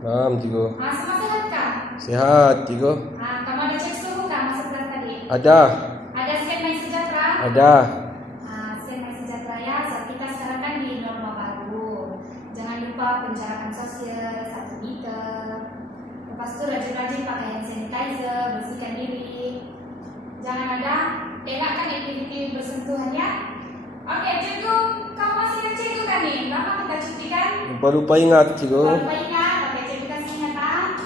Naam, Cikgu. Semua sehat kah? Sehat, Cikgu. Kamu ada cek suhu kah masa kelas tadi? Ada. Ada scan My Sejahtera? Ada. Scan My Sejahtera ya. Kita sekarang kan di norma baru. Jangan lupa penjarakan sosial 1 meter. Lepas itu rajin-rajin pakai hand sanitizer, bersihkan diri. Jangan ada elakkan aktiviti bersentuhan ya. Oke, Cikgu, kamu masih ada Cikgu kan nih? Lama kita cuti kan? Lupa ingat, Cikgu. Lupa ingat, oke Cikgu kasih ingatan.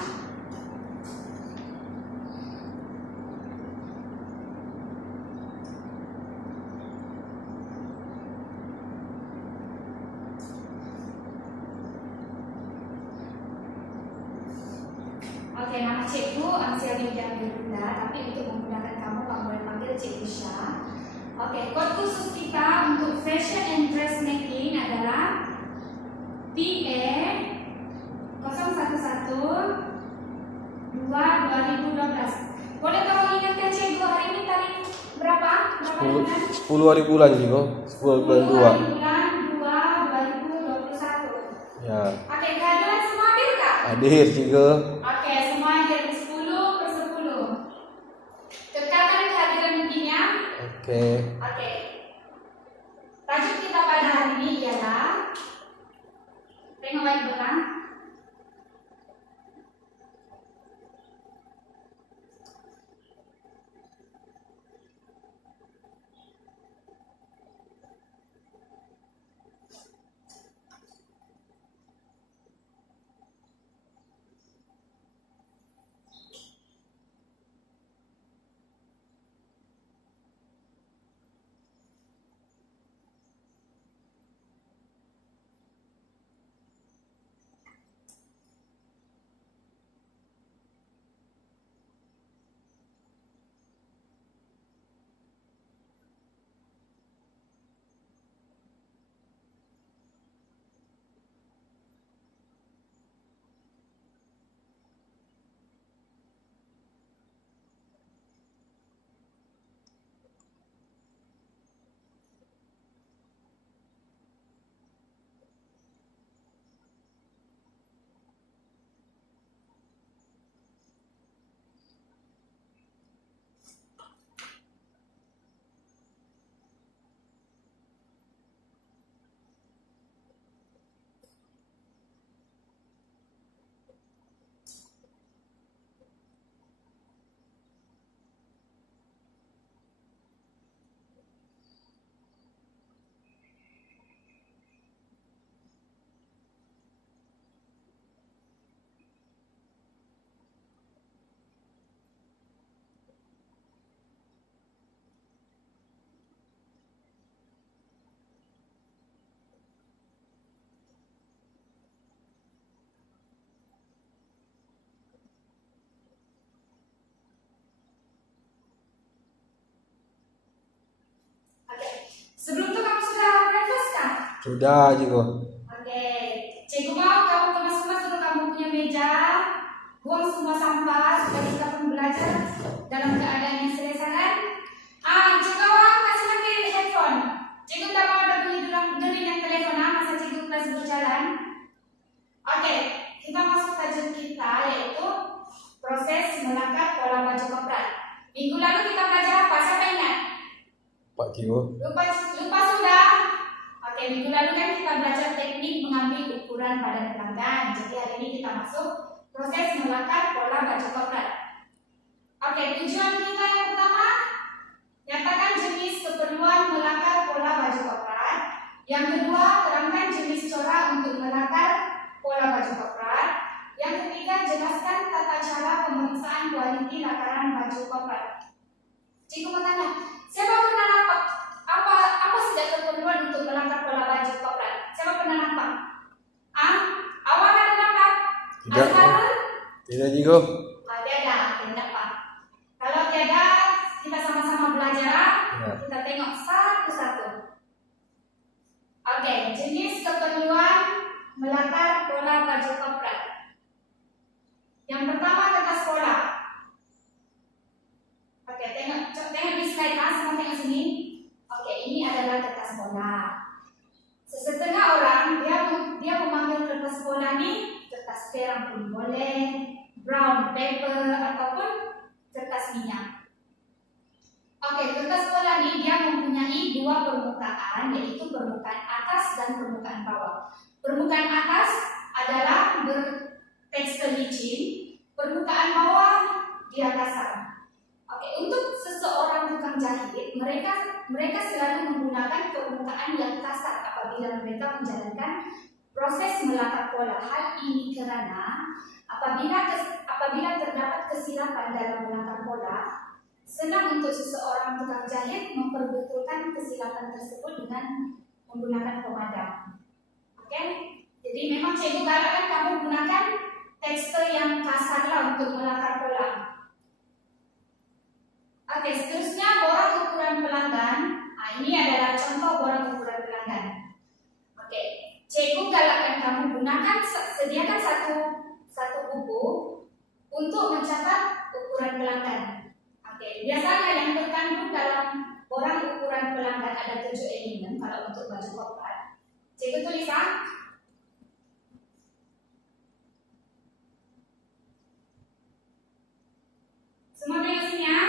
Oke, nama Cikgu Amsial Widya Bunda, tapi untuk memudahkan kamu boleh panggil Cikgu Syah. Oke, kod khusus kita untuk fashion and dressmaking adalah PE 011-2-2012. Boleh tolong ingatkan Cikgu hari ini tarikh berapa? 10 hari bulan, Cikgu. 10 bulan 2. Hari bulan 2 2021. Ya. Oke, kehadiran semua hadir kak? Hadir, Cikgu. Oke, semua hadir 10/10. Tekankan kehadiran meetingnya. Oke. Oke. Tajuk kita pada hari ini ialah tengok baik belakang. Sebelum itu kamu sudah breakfast kan? Sudah, Cikgu. Oke, Cikgu mau kamu kemas-kemas dulu kamu punya meja, buang semua sampah supaya kita pun belajar dalam keadaan yang selesa kan? Cikgu awak kasih nanti headphone. Cikgu tak mau ada bunyi deringan telepon masa Cikgu kelas berjalan. Oke, kita masuk tajuk kita yaitu proses melakar pola baju kopral. Minggu lalu kita belajar apa? Siapa ingat? Pak Cikgu. Lupa sudah. Oke, minggu lalu kan kita belajar teknik mengambil ukuran pada pelanggan. Jadi hari ini kita masuk proses melakar pola baju kopral. Oke, tujuan kita yang pertama, nyatakan jenis keperluan melakar pola baju kopral. Yang kedua, terangkan jenis corak untuk melakar pola baju kopral. Yang ketiga, jelaskan tata cara pemeriksaan kualiti lakaran baju kopral. Cikgu mau tanya, siapa pernah nampak apa saja keperluan untuk melakar pola baju kopral? Siapa pernah nampak? Awak ada nampak? Tidak. Azharul? Tidak, Cikgu. Ada, tidak pak. Kalau tiada, kita sama-sama belajar. Ya. Kita tengok satu-satu. Oke, jenis keperluan melakar pola baju kopral. Yang pertama kertas pola. Oke, tengok di slide sama tengok sini. Oke, ini adalah kertas pola. Sesetengah orang dia memanggil kertas pola ini kertas yang pun boleh, brown paper ataupun kertas minyak. Oke, kertas pola ini dia mempunyai dua permukaan, yaitu permukaan atas dan permukaan bawah. Permukaan atas adalah bertekstur licin, permukaan bawah dia kasar. Oke, untuk seseorang tukang jahit, mereka selalu menggunakan permukaan yang kasar apabila mereka menjalankan proses melakar pola. Hal ini karena apabila terdapat kesilapan dalam melakar pola, senang untuk seseorang tukang jahit memperbetulkan kesilapan tersebut dengan menggunakan pemadam. Oke, jadi memang cikgu galakkan kamu gunakan tekstur yang kasarlah untuk melakar pola. Oke, seterusnya borang ukuran pelanggan. Ini adalah contoh borang ukuran pelanggan. Oke, cikgu galakkan kamu sediakan satu buku untuk mencatat ukuran pelanggan. Oke, biasanya yang terkandung dalam borang ukuran pelanggan ada 7 elemen kalau untuk baju coklat. Cikgu tulis semua tengok sini ya.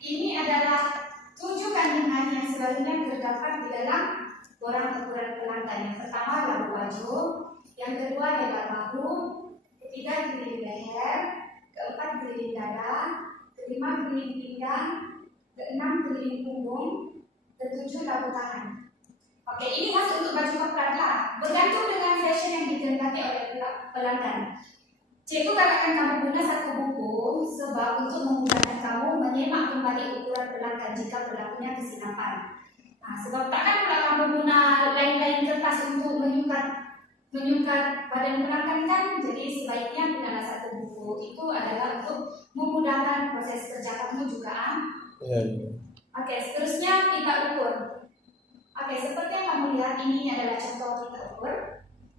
Ini adalah 7 kandungan yang selalunya terdapat di dalam borang ukuran pelanggan. Yang pertama adalah baju, yang kedua adalah bahu, ketiga keliling leher, keempat keliling dada, kelima keliling pinggang, keenam keliling punggung, ketujuh labu tangan. Oke, ini khas untuk baju coklat lah, bergantung dengan fashion yang dikehendaki oleh pelanggan. Cikgu katakan kamu guna satu buku sebab untuk memudahkan kamu menyemak kembali ukuran pelanggan jika berlakunya kesilapan. Nah, sebab takkan kalau kamu guna lain-lain kertas untuk menyukat badan pelanggan kan, jadi sebaiknya gunalah satu buku. Itu adalah untuk memudahkan proses kerja kamu juga. Oke, seterusnya kita ukur. Oke, seperti yang kamu lihat ini adalah contoh kita ukur.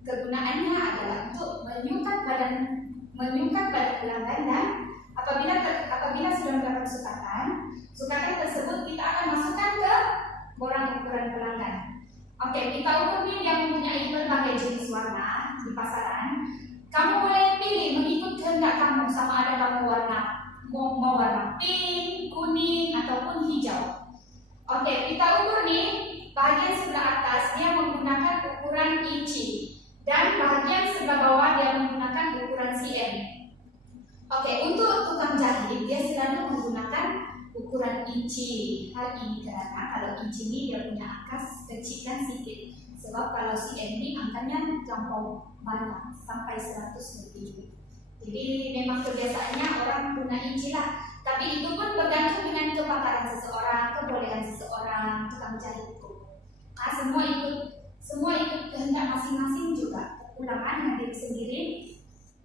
Kegunaannya adalah untuk menyukat badan pelanggan, dan apabila sudah melakukan sukatan tersebut kita akan masukkan ke borang ukuran pelanggan. Oke, kita ukur ini yang mempunyai berbagai jenis warna di pasaran. Kamu boleh pilih mengikut kehendak kamu, sama ada kamu mau warna pink, kuning ataupun hijau. Oke, kita ukur nih bagian sebelah atas dia menggunakan ukuran inci. Dan bagian sebelah bawah dia menggunakan ukuran cm. Oke, untuk tukang jahit dia selalu menggunakan ukuran inci. Hal ini karena kalau inci ini dia punya angka kecilkan sedikit. Sebab kalau cm ini angkanya terlampau banyak sampai 100 lebih. Jadi memang kebiasaannya orang guna inci lah. Tapi itu pun bergantung dengan kepakaran seseorang, kebolehan seseorang tukang jahit itu. Nah, semua ikut kehendak masing-masing juga. Ulangan hadir sendiri.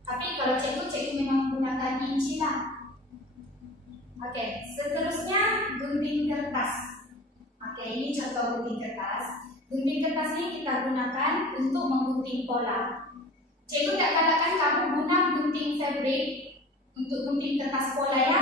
Tapi kalau cikgu memang menggunakan inci lah. Oke, seterusnya gunting kertas. Oke, ini contoh gunting kertas. Gunting kertas ini kita gunakan untuk menggunting pola. Cikgu tidak katakan kamu guna gunting fabric untuk gunting kertas pola ya.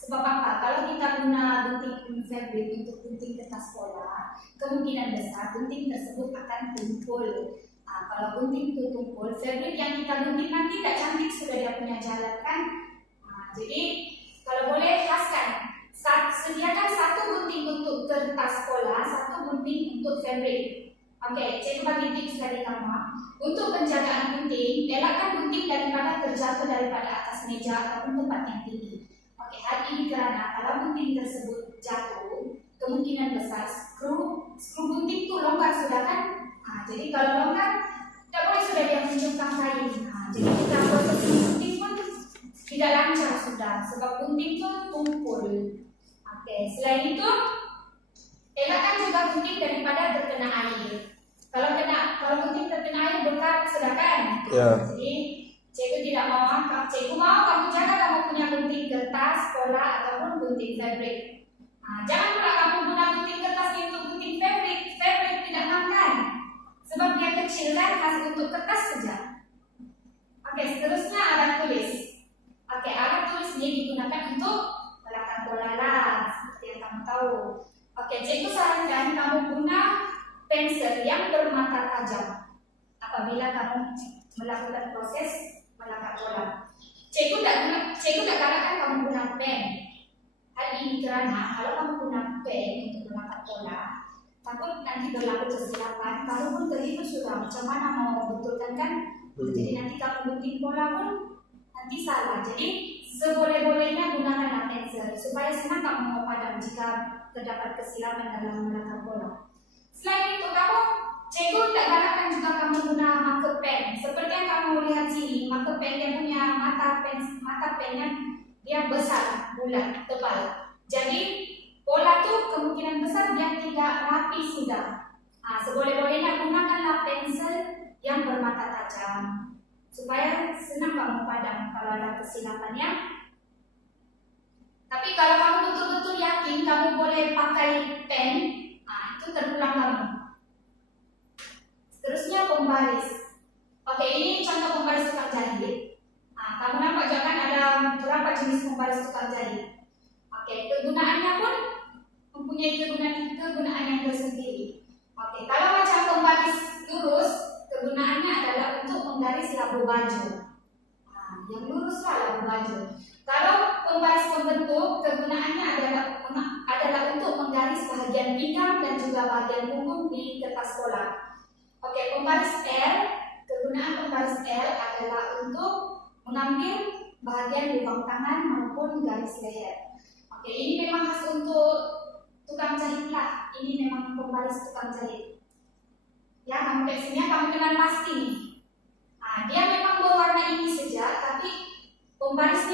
Sebab apa? Kalau kita guna gunting fabric untuk gunting kertas pola, kemungkinan besar gunting tersebut akan tumpul. Kalau gunting itu tumpul, fabric yang kita gunting nanti tidak cantik sudah dia punya jalan kan. Jadi kalau boleh khaskan, sediakan satu gunting untuk kertas pola, satu gunting untuk fabric. Oke, cikgu bagi tips dari lama. Untuk penjagaan gunting, elakkan gunting daripada terjatuh daripada atas meja ataupun tempat yang tinggi. Oke, hal ini karena kalau gunting tersebut jatuh, kemungkinan besar skru Selain itu, elakkan juga gunting daripada terkena air. Kalau gunting terkena air bekat sudah kan? Ya. Jadi cikgu tidak mau angkat. Cikgu mau kamu jaga kamu punya gunting kertas, pola ataupun gunting fabric. Jangan pula kamu guna gunting kertas untuk gunting fabric. Fabric tidak makan. Sebab dia kecil kan, khas untuk kertas saja. Oke, seterusnya alat tulis. Oke, alat tulis ini digunakan untuk meletakkan pola lah, seperti yang kamu tahu. Oke, cikgu sarankan kamu guna pensel yang bermata tajam apabila kamu melakukan proses melakar pola. Cikgu tak galakkan kamu guna pen. Hal ini kerana kalau kamu guna pen untuk melakar pola, takut nanti berlaku kesilapan. Kamu pun terhitung sudah macam mana mau betulkan kan? Jadi nanti kamu gunting pola pun nanti salah. Jadi seboleh-bolehnya gunakanlah pensel supaya senang kamu mau padam jika terdapat kesilapan dalam melakar pola. Selain itu, cikgu tak galakkan juga kamu guna marker pen. Seperti yang kamu lihat sini, marker pen dia punya mata pennya dia besar, bulat, tebal. Jadi pola tu kemungkinan besar dia tidak rapi sudah. Seboleh-bolehnya gunakanlah pensel yang bermata tajam supaya senang kamu padam kalau ada kesilapannya. Tapi kalau kamu betul-betul yakin kamu boleh pakai pen, itu terpulang kamu. Seterusnya pembaris. Oke, ini contoh pembaris tukang jahit. Kamu nampak jangan ada berapa jenis pembaris tukang jahit. Oke, kegunaannya pun mempunyai kegunaan yang tersendiri. Oke, kalau macam pembaris lurus, kegunaannya adalah untuk menggaris labu baju. Yang luruslah labu baju. Kalau pembaris pembentuk, kegunaannya adalah untuk menggaris bahagian pinggang dan juga bahagian punggung di kertas pola. Oke, pembaris L, kegunaan pembaris L adalah untuk mengambil bahagian lubang tangan maupun garis leher. Oke, ini memang khas untuk tukang jahit lah. Ini memang pembaris tukang jahit. Ya, kamu lihat sini kamu kenal pasti nih. Dia memang berwarna ini saja, tapi pembaris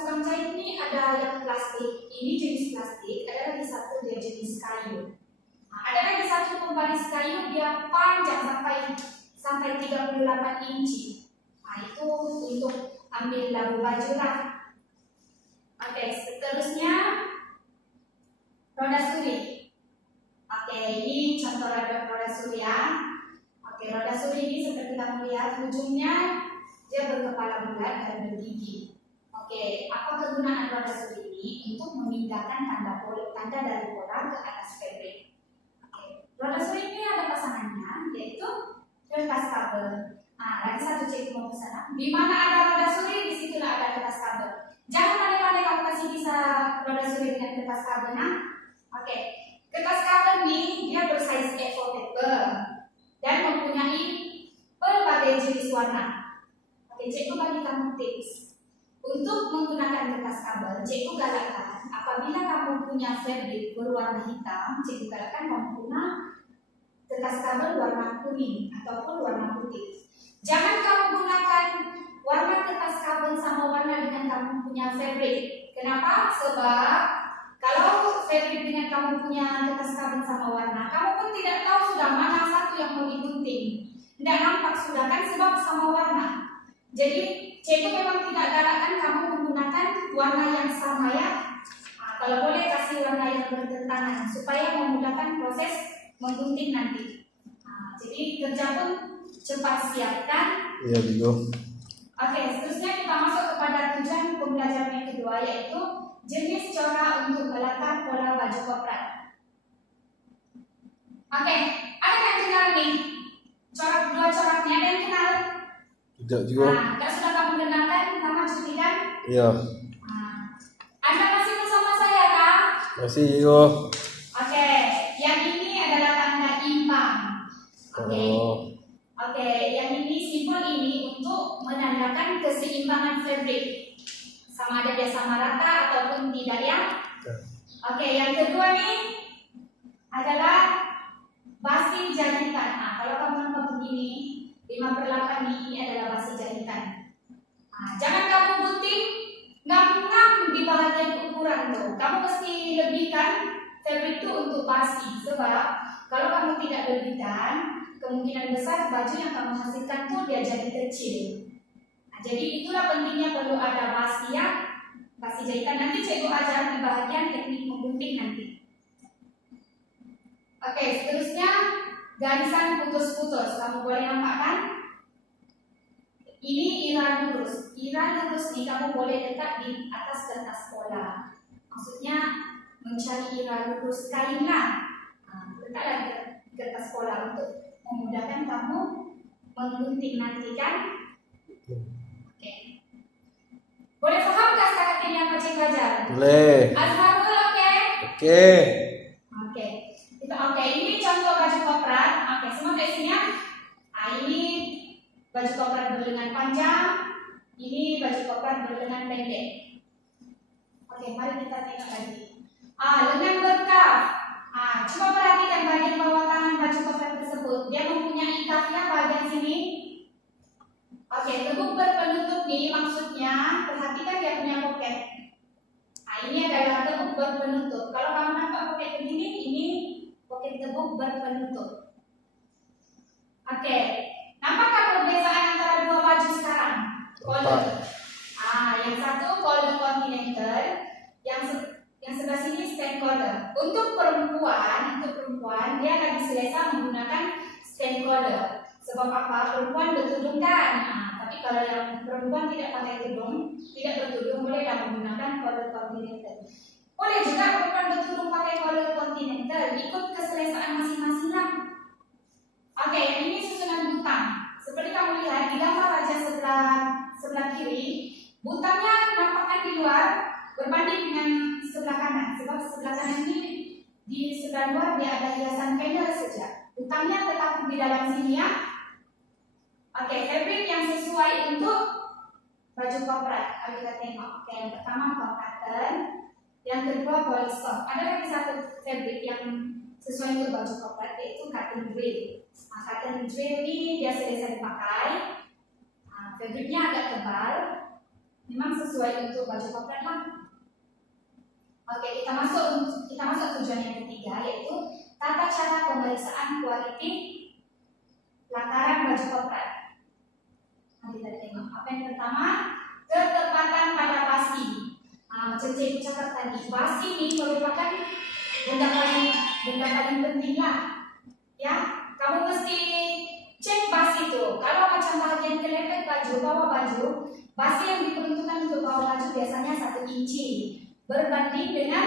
tukang jahit ini ada yang plastik. Ini jenis plastik, ada lagi satu dia jenis kayu. Ada lagi satu pembaris kayu dia panjang sampai 38 inci. Itu untuk ambil labu baju lah. Oke, seterusnya roda suri. Oke, ini contoh roda suri ya. Oke, roda suri ini seperti kamu lihat ujungnya dia berkepala bulat dan bergigi. Oke, apa kegunaan roda suri ini? Untuk memindahkan tanda dari pola ke atas fabric. Oke, roda suri ini ada pasangannya yaitu kertas kabel. Lagi satu cek mau ke sana. Di mana ada roda suri, di situlah ada kertas kabel. Jangan pandai-pandai kamu kasih bisa roda suri dengan kertas kabel. Oke, kertas kabel ini dia bersize A4 paper dan mempunyai berbagai jenis warna. Oke, cikgu bagi kamu tips untuk menggunakan kertas kabel. Cikgu galakkan apabila kamu punya fabric berwarna hitam, cikgu galakkan kamu guna kertas kabel warna kuning ataupun warna putih. Jangan kamu gunakan warna kertas kabel sama warna dengan kamu punya fabric. Kenapa? Sebab kalau fabric dengan kamu punya kertas kabel sama warna, kamu pun tidak tahu sudah mana satu yang mau digunting. Tidak nampak sudah kan sebab sama warna. Jadi cikgu memang tidak galakkan kamu menggunakan warna yang sama ya. Kalau boleh kasih warna yang bertentangan supaya memudahkan proses menggunting nanti. Jadi kerja pun cepat siapkan. Iya, Bigo. Oke, seterusnya kita masuk kepada tujuan pembelajaran yang kedua yaitu jenis corak untuk melakar pola baju kopral. Oke, ada yang kenal nih? Dua coraknya ada yang kenal? Tidak juga. Kan sudah kamu kenalkan nama cuti kan? Iya. Anda masih bersama saya kan? Masih Bigo. Oke, yang ini adalah tanda imbang. Oke, yang ini simbol ini untuk menandakan keseimbangan fabric. Sama ada dia sama rata ataupun tidak ya? Oke, yang kedua nih adalah basi jahitan. Kalau kamu nampak begini, 5/8 ini adalah basi jahitan. Jangan kamu gunting ngam-ngam di bagian ukuran tuh. Kamu mesti lebihkan fabric itu untuk basi, sebab kalau kamu tidak lebihkan, kemungkinan besar baju yang kamu hasilkan tuh dia jadi kecil. Nah, jadi itulah pentingnya perlu ada basi ya, basi jahitan. Nanti cikgu ajar di bagian teknik memgunting nanti. Oke, seterusnya garisan putus-putus. Kamu boleh nampak kan? Ini ira lurus. Ira lurus nih kamu boleh letak di atas kertas pola. Maksudnya mencari ira lurus kain lah. Letaklah di kertas pola untuk memudahkan kamu menggunting nanti kan? Oke. Boleh paham nggak sekarang ini apa cikgu ajar? Boleh. Azharul oke? Oke. Oke. Oke, ini contoh baju koprat. Oke, semua ke sini ya. Ini baju koprat berlengan panjang, ini baju koprat berlengan pendek. Oke, mari kita tengok lagi. Lengan berkaf. Coba perhatikan bagian bawah tangan baju koprat tersebut. Dia mempunyai kafnya bagian sini. Oke, teguk berpenutup nih maksudnya. Perhatikan dia punya poket. Ini adalah teguk berpenutup. Kalau kamu nampak poket begini, ini poket teguk berpenutup. Oke. Nampakkah perbedaan antara dua baju sekarang? Collar. Yang satu collar continental, yang sebelah sini stand collar. Untuk perempuan dia akan diselesa menggunakan stand collar. Sebab apa? Perempuan bertudung kan. Tapi kalau yang perempuan tidak pakai tudung, tidak bertudung, bolehlah menggunakan collar continental. Boleh juga perempuan bertudung pakai collar continental, ikut keselesaan masing-masing lah. Oke, ini susunan butang. Seperti kamu lihat di gambar wajah sebelah kiri, butangnya nampakkan di luar berbanding dengan sebelah kanan. Sebab sebelah kanan ini di sebelah luar dia ada hiasan panel saja. Butangnya tetap di dalam sini ya. Oke, fabric yang sesuai untuk baju koprat. Mari kita tengok. Oke, yang pertama cotton, yang kedua polyester. Ada lagi satu fabric yang sesuai untuk baju koprat yaitu cotton drill. Cotton drill ini dia selesai dipakai. Fabricnya agak tebal. Memang sesuai untuk baju koprat lah. Oke, kita masuk tujuan yang ketiga yaitu tata cara pemeriksaan kualiti lakaran baju koprat. Mari kita tengok. Apa yang pertama? Ketepatan pada basi. Macam cikgu cakap tadi, basi ini merupakan benda paling penting lah. Ya, kamu mesti cek basi itu. Kalau macam bagian kelepek baju, bawah baju, basi yang diperuntukkan untuk bawah baju biasanya 1 inci berbanding dengan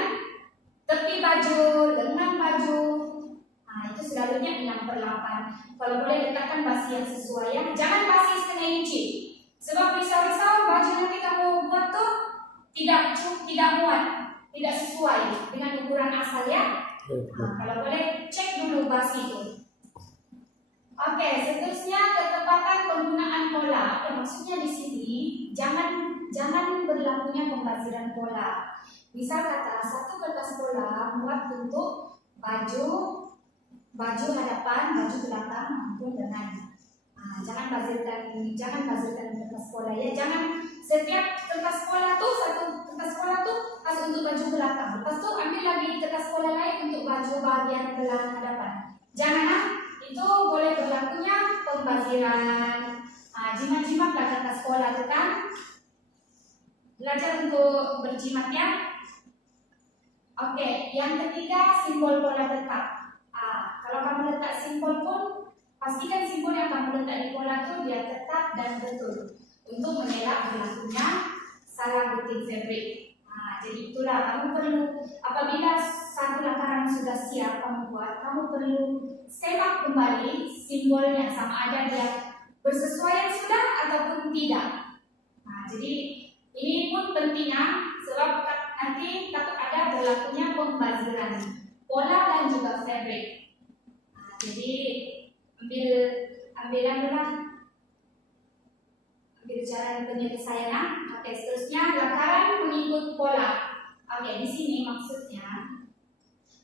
tepi baju, lengan baju. Itu selalunya 6/8. Kalau boleh letakkan basi yang sesuai ya. Jangan basi 1/2 inci. Sebab risau-risau baju nanti kamu buat tuh tidak muat, tidak sesuai dengan ukuran asal ya. Kalau boleh cek dulu basi itu. Oke, seterusnya ketepatan penggunaan pola. Maksudnya di sini jangan berlakunya pembaziran pola. Misal kata satu kertas pola muat untuk baju hadapan, baju belakang maupun lengan. Jangan bazirkan kertas pola ya. Jangan setiap kertas pola tuh satu kertas pola tuh pas untuk baju belakang. Lepas tuh ambil lagi kertas pola lain untuk baju bagian belakang hadapan. Jangan itu boleh berlakunya pembaziran. Jimat-jimatlah kertas pola itu kan. Belajar untuk berjimat ya. Oke, yang ketiga simbol pola tetap. Kalau kamu letak simbol pun pastikan simbol yang kamu letak di pola itu dia tetap dan betul untuk mengelak berlakunya salah gunting fabric. Jadi itulah kamu perlu apabila satu lakaran sudah siap kamu buat, kamu perlu semak kembali simbolnya sama ada dia bersesuaian sudah ataupun tidak. Jadi ini pun pentingnya sebab nanti takut ada berlakunya pembaziran pola dan juga fabric. Jadi ambil cara penyelesaian. Oke, seterusnya lakaran mengikut pola. Oke, di sini maksudnya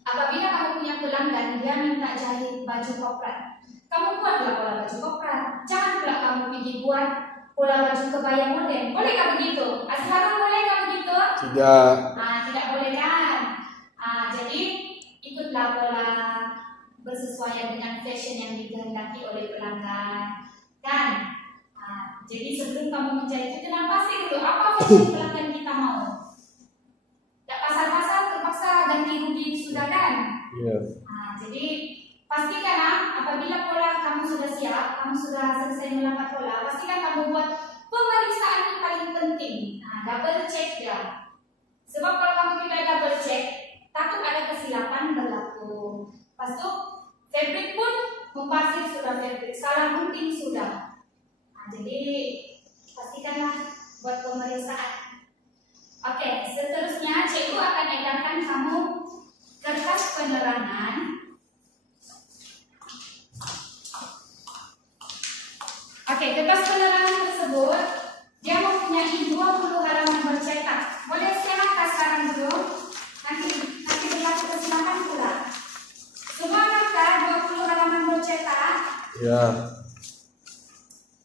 apabila kamu punya pelanggan dia minta jahit baju koprat, kamu buatlah pola baju koprat. Jangan pula kamu pergi buat pola baju kebaya modern. Bolehkah begitu? Azharul, bolehkah begitu? Tidak. Tidak boleh kan? Jadi ikutlah pola bersesuaian dengan fashion yang dikehendaki oleh pelanggan, kan? Jadi sebelum kamu menjahit itu kenapa sih dulu apa fashion pelanggan kita mau? Tak pasar-pasar terpaksa ganti rugi sudah kan? Iya. Jadi pastikan apabila pola kamu sudah siap, kamu sudah selesai melangkah pola, pastikan kamu buat pemeriksaan yang paling penting. Double check dia. Sebab kalau kamu tidak double check, takut ada kesilapan berlaku. Lepas itu, fabric pun mempasir sudah fabric, salah gunting sudah. Jadi pastikanlah buat pemeriksaan. Oke, seterusnya cikgu akan edarkan kamu kertas penerangan. Oke, kertas penerangan tersebut dia mempunyai 20 halaman bercetak. Boleh silakan sekarang dulu. Nanti berlaku kesilapan pula. Semua kakak 20 halaman bercetak. Ya.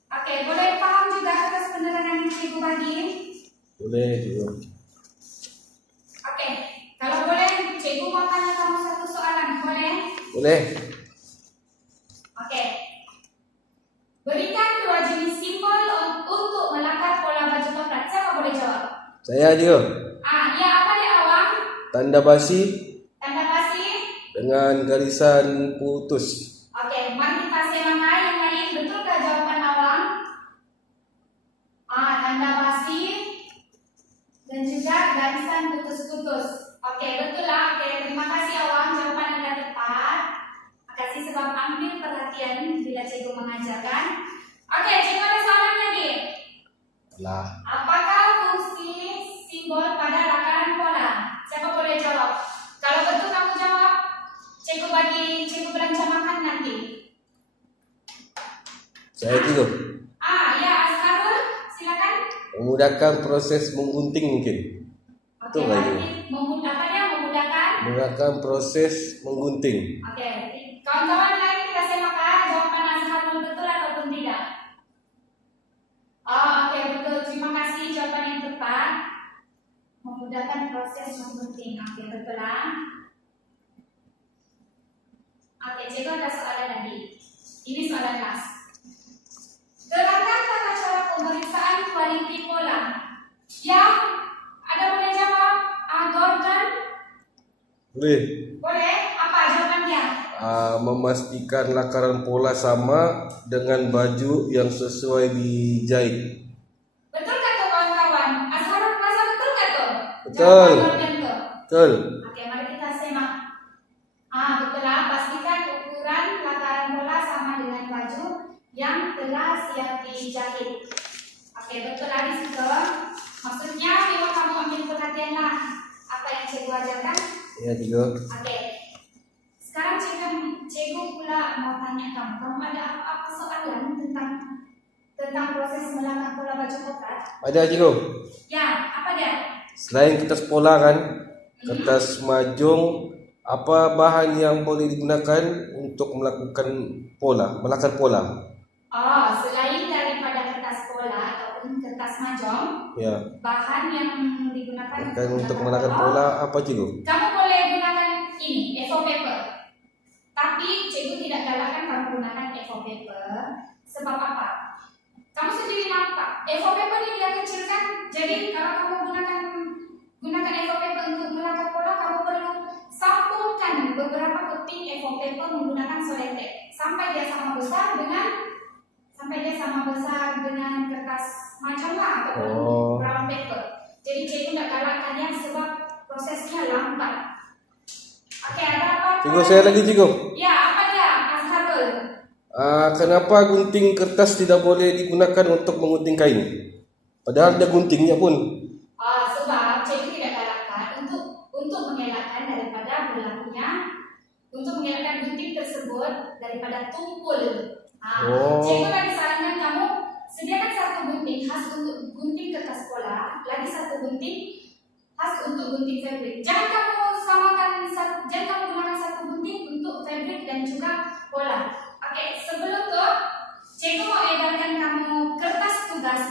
Oke, boleh paham juga kertas penerangan yang cikgu bagi? Boleh juga. Oke, kalau boleh cikgu mau tanya kamu satu soalan, boleh? Boleh. Oke. Berikan 2 jenis simbol untuk melakar pola baju coklat. Siapa boleh jawab? Saya juga. Ya apa ya awang? Tanda basi Tanda kasih. dengan garisan putus. Oke, mari kita simak yang lain. Betulkah jawaban awang? Tanda basi dan juga garisan putus-putus. Oke, betul lah. Oke, terima kasih awang. Jawaban Anda tepat. Makasih sebab ambil perhatian bila cikgu mengajarkan. Oke, cikgu ada soalan lagi. Lah. Apakah fungsi simbol pada lakaran pola? Siapa boleh jawab? Kalau betul kamu jawab, cikgu belanja makan nanti. Saya juga. Ya, Azharul, silakan. Memudahkan proses menggunting mungkin. Oke, Betul lagi. Memudahkan proses menggunting. Oke, kawan-kawan lain kita simak jawaban Azharul betul ataupun tidak. Oke, betul. Terima kasih jawaban yang tepat. Memudahkan proses menggunting. Oke, betul lah. Oke, cikgu ada soalan lagi. Ini soalan kelas. Terangkan tata cara pemeriksaan quality pola. Ya, ada boleh jawab? Gordon? Boleh. Boleh. Apa jawabannya? Memastikan lakaran pola sama dengan baju yang sesuai dijahit. Betul kan tuh kawan-kawan? Azharul merasa betul kan tuh? Betul. Jawaban Gordon tuh. Betul. Oke, mari kita simak. Betul lah. Pastikan ukuran lakaran pola sama dengan baju yang telah siap dijahit. Oke, betul lah di situ. Maksudnya, memang kamu ambil perhatianlah apa yang cikgu ajarkan. Ya juga. Oke. Sekarang cikgu pula mau tanya kamu ada apa soalan tentang proses melakar pola baju coklat? Ada juga. Ya, apa dia? Selain kertas pola kan, kertas majung, apa bahan yang boleh digunakan untuk melakukan melakar pola? Selain daripada kertas pola ataupun kertas majong, Ya. bahan yang digunakan Untuk melakar pola apa juga? kamu boleh gunakan ini, A4 paper. Tapi cikgu tidak galakkan kamu gunakan A4 paper. Sebab apa? Kamu sendiri nampak A4 paper ini dia kecilkan. Jadi kalau kamu gunakan A4 paper untuk melakar pola, kamu perlu sampulkan beberapa keping A4 paper menggunakan selotip sampai dia sama besar dengan kertas majong lah ataupun brown paper. Jadi cikgu tidak galakkan ya sebab prosesnya lambat. Oke, ada apa? Cikgu saya lagi cikgu. Ya, apa dia? Azharul. Kenapa gunting kertas tidak boleh digunakan untuk menggunting kain? Padahal ada guntingnya pun. Sebab cikgu tidak galakkan untuk mengelakkan daripada gunting tersebut daripada tumpul. Cikgu lagi sarankan kamu sediakan satu gunting khas untuk gunting kertas pola, lagi satu gunting khas untuk gunting fabric. Jangan kamu gunakan satu gunting untuk fabric dan juga pola. Oke, sebelum itu cikgu mau edarkan kamu kertas tugas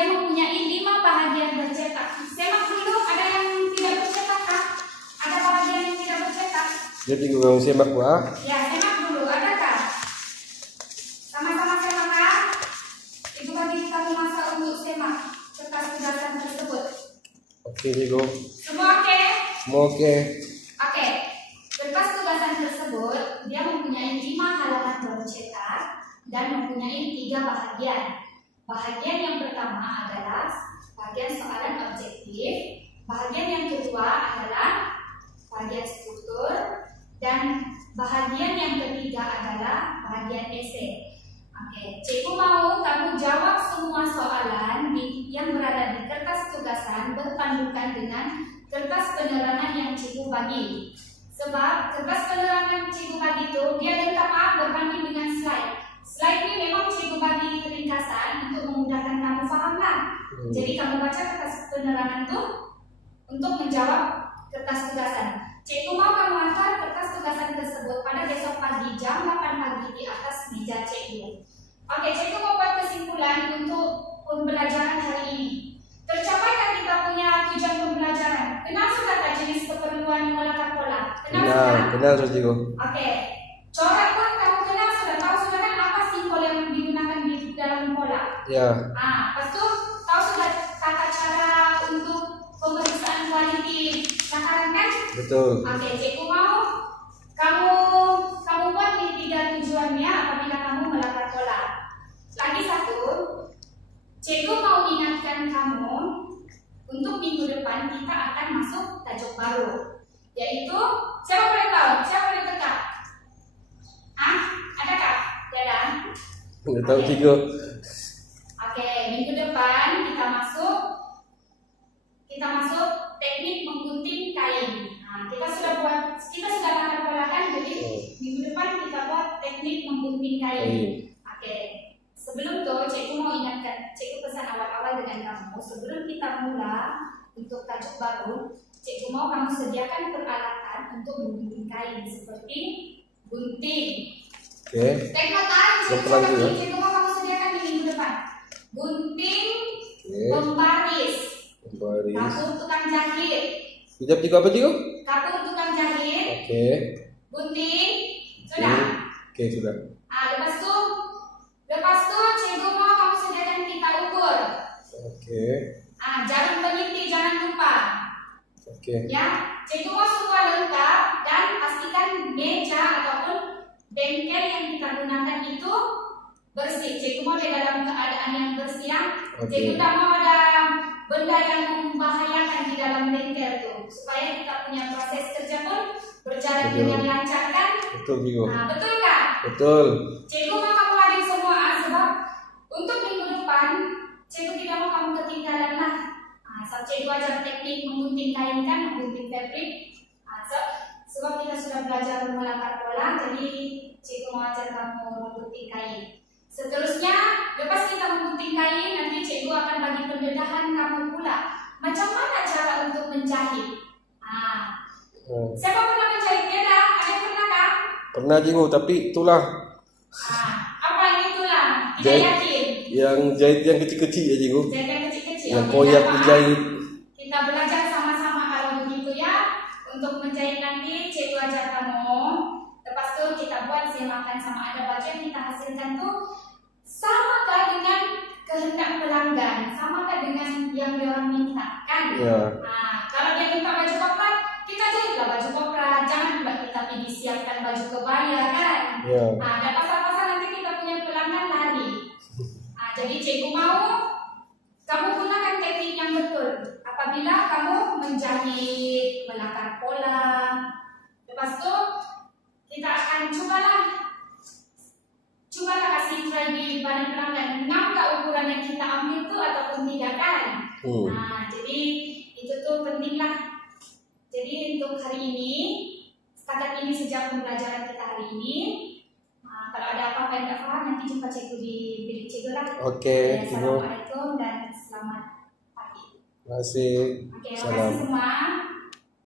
dia mempunyai 5 bahagian bercetak. Semak dulu, ada yang tidak bercetak kah? Ada bahagian yang tidak bercetak? Jadi gue semak wah. Ya, semak dulu, adakah? Sama-sama semak kah? Ibu bagi kami masa untuk semak kertas tugasan tersebut. Oke, Cikgu. Semua oke? Semua oke. Oke. Kertas tugasan tersebut dia mempunyai 5 halaman bercetak dan mempunyai 3 bahagian. Bahagian yang pertama adalah bahagian soalan objektif, bahagian yang kedua adalah bahagian struktur, dan bahagian yang ketiga adalah bahagian esai. Oke, cikgu mau kamu jawab semua soalan yang berada di kertas tugasan berpandukan dengan kertas penerangan yang cikgu bagi. Sebab kertas penerangan cikgu bagi itu dia lengkap berbanding dengan slide. Slide ini memang cikgu bagi ringkasan untuk memudahkan kamu faham lah. Jadi kamu baca kertas penerangan itu untuk menjawab kertas tugasan. Cikgu mau kamu hantar kertas tugasan tersebut pada besok pagi jam 8 pagi di atas meja cikgu. Oke, cikgu mau buat kesimpulan untuk pembelajaran hari ini. Tercapai kan kita punya tujuan pembelajaran? Kenal sudah tak jenis keperluan melakar pola? Kenal sudah, Cikgu. Oke, corak pun kamu kenal sudah, tahu sudah kan apa simbol yang digunakan di dalam pola? Ya. Lepas itu tahu sudah tata cara untuk pemeriksaan kualiti lakaran kan? Betul. Oke, cikgu mau kamu buat nih 3 tujuannya apabila kamu melakar pola. Lagi satu, cikgu mau ingatkan kamu untuk minggu depan kita akan masuk tajuk baru, yaitu siapa boleh tahu? Siapa boleh teka? Adakah? Tiada? Nggak tahu, Cikgu. Oke, minggu depan kita masuk teknik menggunting kain. Kita sudah makan pola kan, jadi minggu depan kita buat teknik menggunting kain. Oke. Sebelum itu, cikgu mau ingatkan, cikgu pesan awal-awal dengan kamu. Sebelum kita mulai untuk tajuk baru, cikgu mau kamu sediakan peralatan untuk menggunting kain seperti gunting. Oke. Teknik cikgu mau kamu sediakan di minggu depan. Gunting, pembaris, kapur tukang jahit. Sekejap, Cikgu, apa, Cikgu? Kapur tukang jahit. Oke. Gunting, sudah. Oke, sudah. Lepas tu cikgu mau kamu sediakan pita ukur. Oke. Jarum peniti jangan lupa. Oke. Ya, cikgu mau semua lengkap dan pastikan meja ataupun bengkel yang kita gunakan itu bersih. Cikgu mau di dalam keadaan yang bersih ya. Cikgu tak mau ada benda yang membahayakan di dalam bengkel itu, supaya kita punya proses kerja pun berjalan dengan lancar kan? Betul, Cikgu. Betul kan? Betul. Cikgu mau kamu hadir semua sebab untuk minggu depan cikgu tidak mau kamu ketinggalan lah. Saat cikgu ajar teknik menggunting kain kan, menggunting fabric. Sebab kita sudah belajar melakar pola, jadi cikgu mau ajar kamu menggunting kain. Seterusnya, lepas kita menggunting kain, nanti cikgu akan bagi pendedahan kamu pula. Macam mana cara untuk menjahit? Siapa pernah menjahit? Ada yang pernah kan? Pernah, Cikgu, tapi itulah. Apa yang itulah? Tidak yakin. Yang jahit yang kecil-kecil ya, Cikgu. Jahit yang kecil-kecil. Yang koyak dijahit. Kita belajar sama-sama kalau begitu ya. Untuk menjahit nanti cikgu ajar kamu. Lepas itu kita buat semakan sama ada baju yang kita hasilkan tuh samakah dengan kehendak pelanggan, samakah dengan yang dia minta kan? Ya. Kalau dia minta baju koprat, kita jahitlah baju koprat. Jangan kita siapkan baju kebaya kan? Ya. Ada pasal-pasal nanti kita punya pelanggan lari. Jadi cikgu mau kamu gunakan teknik yang betul. Apabila kamu menjahit, melakar pola, lepas itu kita akan cobalah kasih try di badan pelanggan. Nampak ukuran yang kita ambil itu ataupun tidak kan? Jadi itu tuh penting lah. Jadi untuk hari ini, setakat ini sejak pembelajaran kita hari ini, kalau ada apa-apa yang tidak paham nanti jumpa cikgu di bilik cikgu lah. Oke, Assalamualaikum dan selamat pagi. Terima kasih. Terima kasih semua.